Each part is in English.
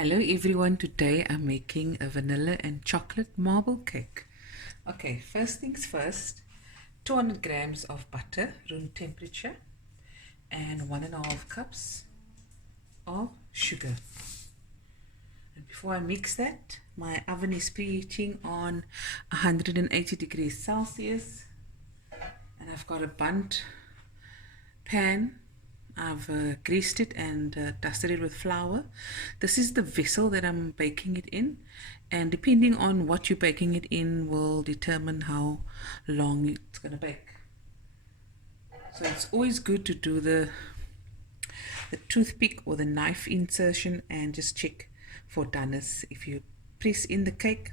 Hello everyone, today I'm making a vanilla and chocolate marble cake. Okay, first things first, 200 grams of butter, room temperature, and 1.5 cups of sugar. And before I mix that, my oven is preheating on 180 degrees Celsius, and I've got a bundt pan. I've greased it and dusted it with flour. This is the vessel that I'm baking it in, and depending on what you're baking it in will determine how long it's going to bake. So it's always good to do the toothpick or the knife insertion and just check for doneness. If you press in the cake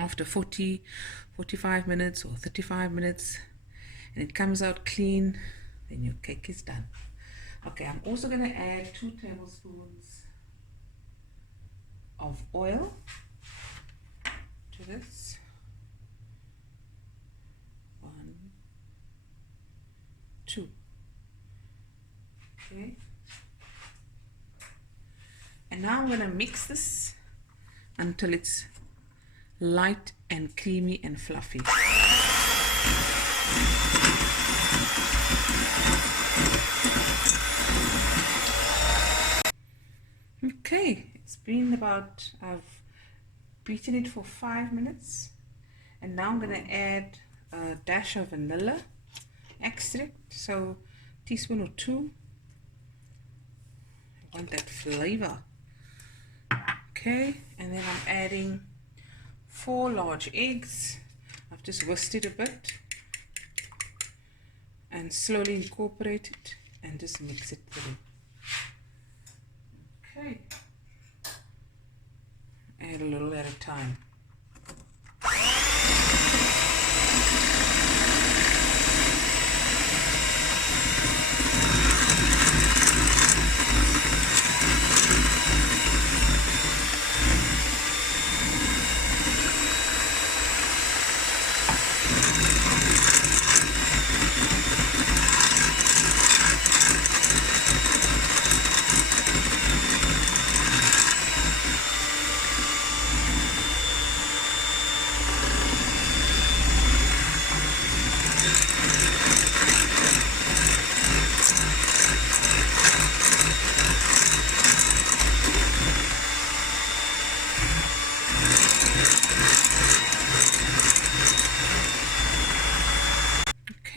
after 45 minutes or 35 minutes and it comes out clean, then your cake is done. Okay, I'm also going to add 2 tablespoons of oil to this. 1, 2. Okay. And now I'm going to mix this until it's light and creamy and fluffy. Okay, it's been about, I've beaten it for 5 minutes, and now I'm going to add a dash of vanilla extract, so teaspoon or 2. I want that flavor. Okay, and then I'm adding 4 large eggs. I've just whisked it a bit and slowly incorporate it and just mix it through. Okay, add a little at a time.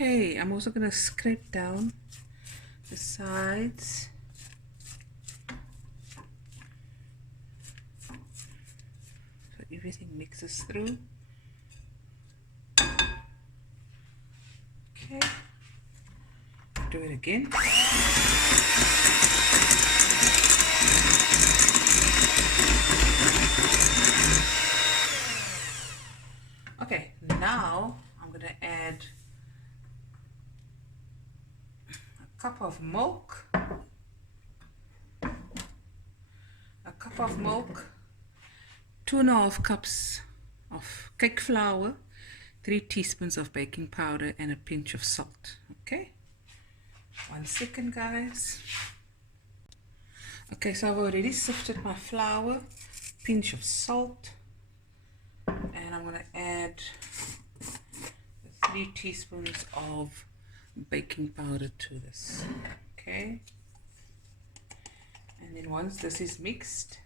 Okay, I'm also going to scrape down the sides. So everything mixes through. Okay, do it again. Okay, now I'm going to add a cup of milk, 2.5 cups of cake flour, 3 teaspoons of baking powder, and a pinch of salt. Okay, 1 second, guys. Okay, so I've already sifted my flour, pinch of salt, and I'm going to add 3 teaspoons of baking powder to this. Okay, and then once this is mixed,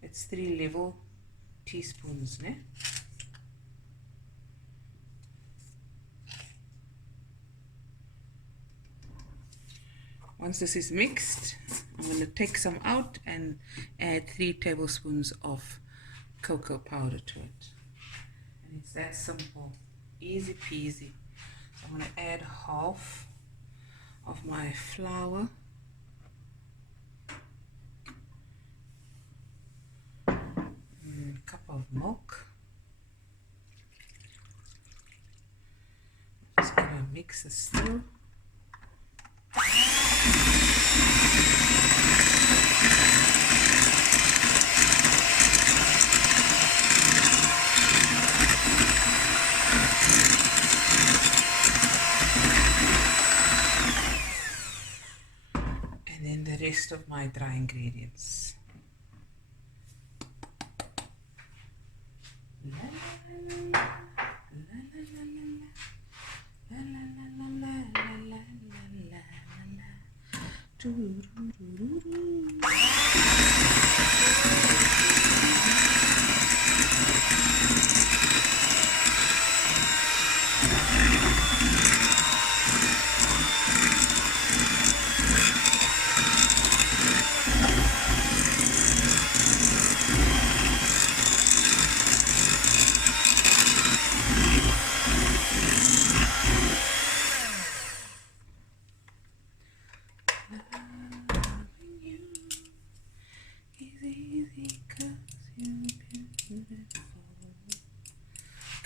it's 3 level teaspoons, né? Once this is mixed, I'm going to take some out and add 3 tablespoons of cocoa powder to it. And it's that simple, easy peasy. So I'm going to add half of my flour. And a cup of milk. I'm just going to mix this through. And then the rest of my dry ingredients.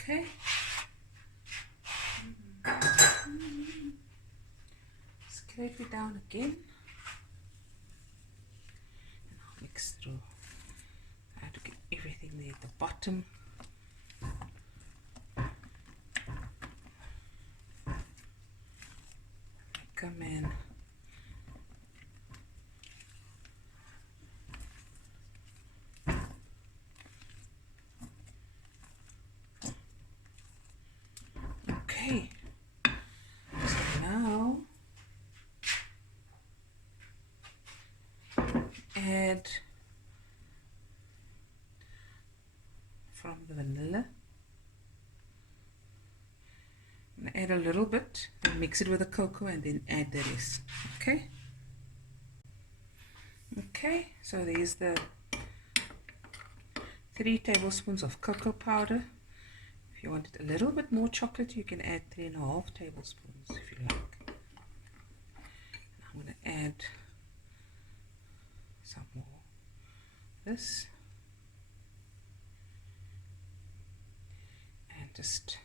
Okay. Scrape it down again. And I'll mix through. I have to get everything there at the bottom. Come in. Okay. So now add from the vanilla. Add a little bit, then mix it with the cocoa and then add the rest. Okay. Okay, so there's the 3 tablespoons of cocoa powder. If you want it a little bit more chocolate, you can add 3.5 tablespoons if you like. I'm going to add some more of this and just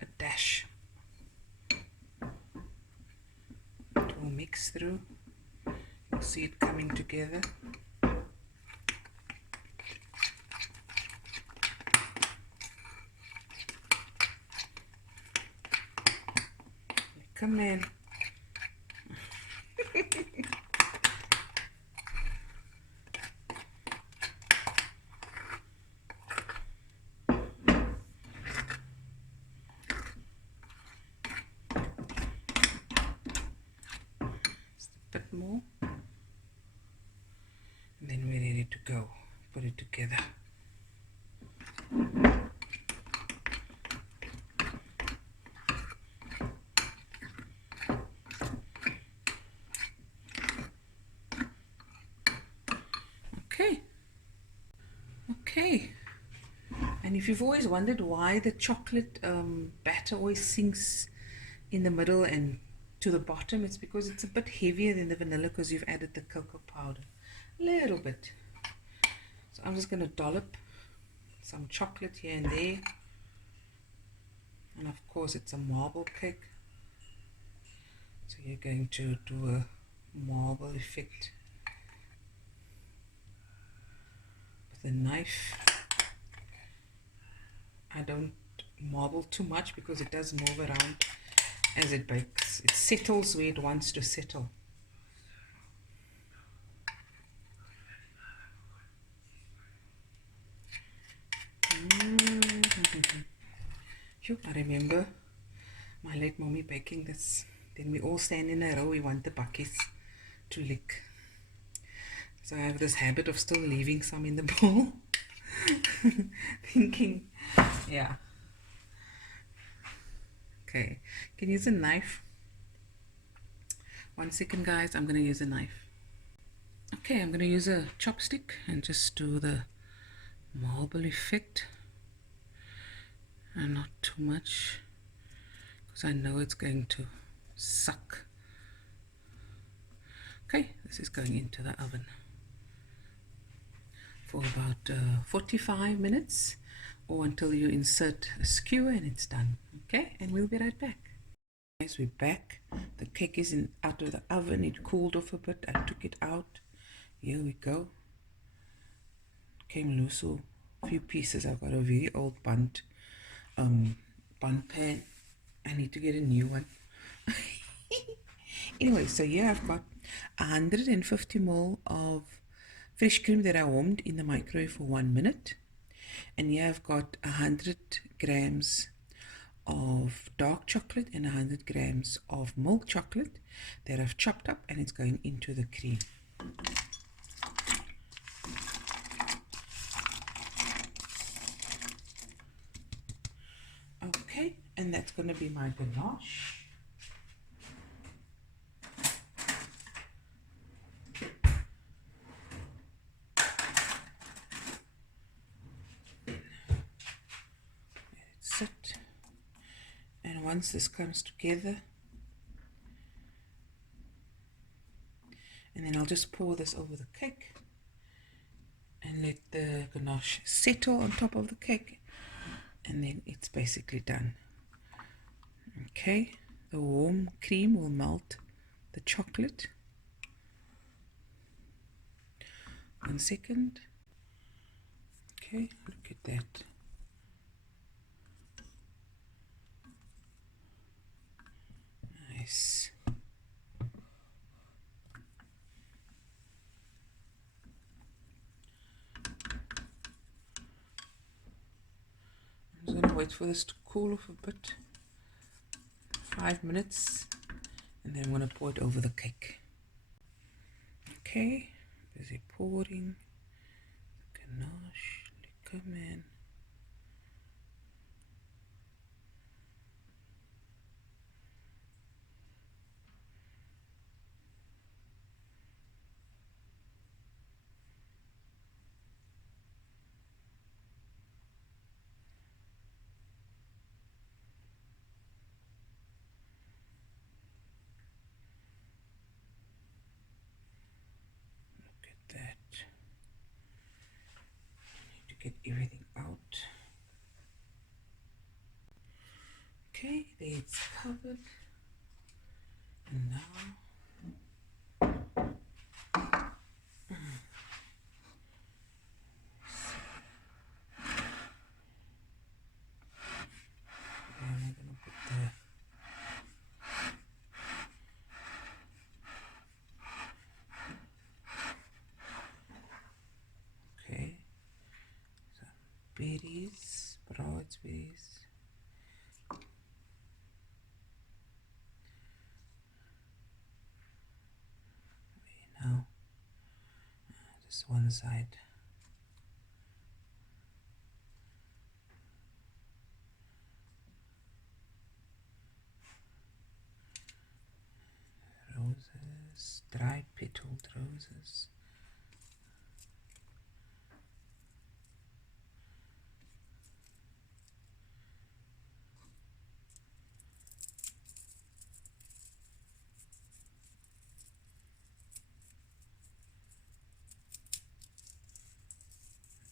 a dash. It will mix through. You'll see it coming together. Come in. Bit more, and then we're ready to go. Put it together. Okay, and if you've always wondered why the chocolate batter always sinks in the middle and to the bottom, it's because it's a bit heavier than the vanilla because you've added the cocoa powder a little bit. So I'm just going to dollop some chocolate here and there, and of course it's a marble cake, so you're going to do a marble effect with a knife. I don't marble too much because it does move around as it bakes. It settles where it wants to settle. I remember my late mommy baking this. Then we all stand in a row. We want the buckets to lick. So I have this habit of still leaving some in the bowl. Thinking, yeah. Okay, can you use a knife? 1 second guys, I'm going to use a knife. Okay, I'm going to use a chopstick and just do the marble effect. And not too much, because I know it's going to suck. Okay, this is going into the oven for about 45 minutes, or until you insert a skewer and it's done. Okay, and we'll be right back. Guys, we're back. The cake is out of the oven. It cooled off a bit. I took it out. Here we go. Came loose, so a few pieces. I've got a very old bun pan. I need to get a new one. Anyway, so here I've got 150 ml of fresh cream that I warmed in the microwave for 1 minute. And here I've got 100 grams of dark chocolate and 100 grams of milk chocolate that I've chopped up, and it's going into the cream. Okay, and that's going to be my ganache. That's it. And once this comes together, and then I'll just pour this over the cake and let the ganache settle on top of the cake, and then it's basically done. Okay, the warm cream will melt the chocolate. 1 second. Okay, look at that. Nice. I'm just going to wait for this to cool off a bit. 5 minutes, and then I'm going to pour it over the cake. Okay, busy pouring the ganache, liquor man. Get everything out. Okay, there it's covered. And now I'm gonna put the okay, some berries, raspberries. Now, just one side. Roses, dried petaled roses.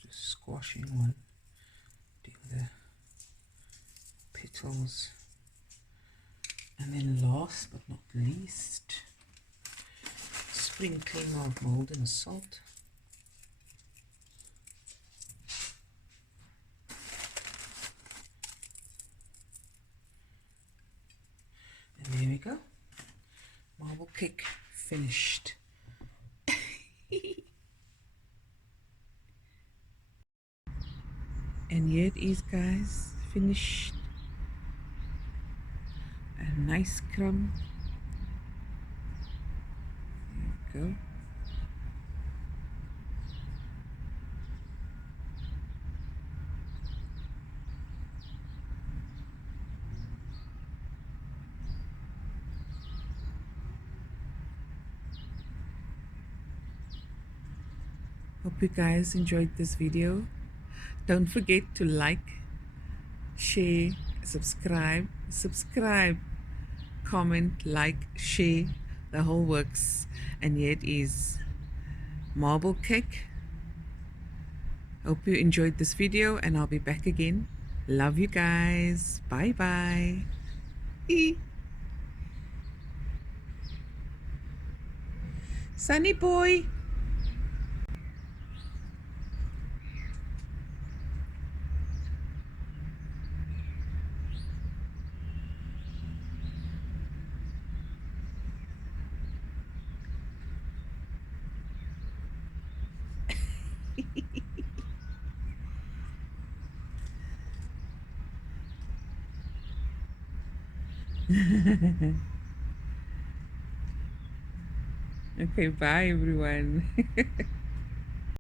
Just squashing one, do the petals. And then last but not least, sprinkling of molten salt. And there we go. Marble cake finished. And here it is, guys, finished. A nice crumb. There we go. Hope you guys enjoyed this video. Don't forget to like, share, subscribe, comment, like, share, the whole works. And here it is, marble cake. Hope you enjoyed this video, and I'll be back again. Love you guys. Bye bye. Sunny boy. Okay, bye everyone.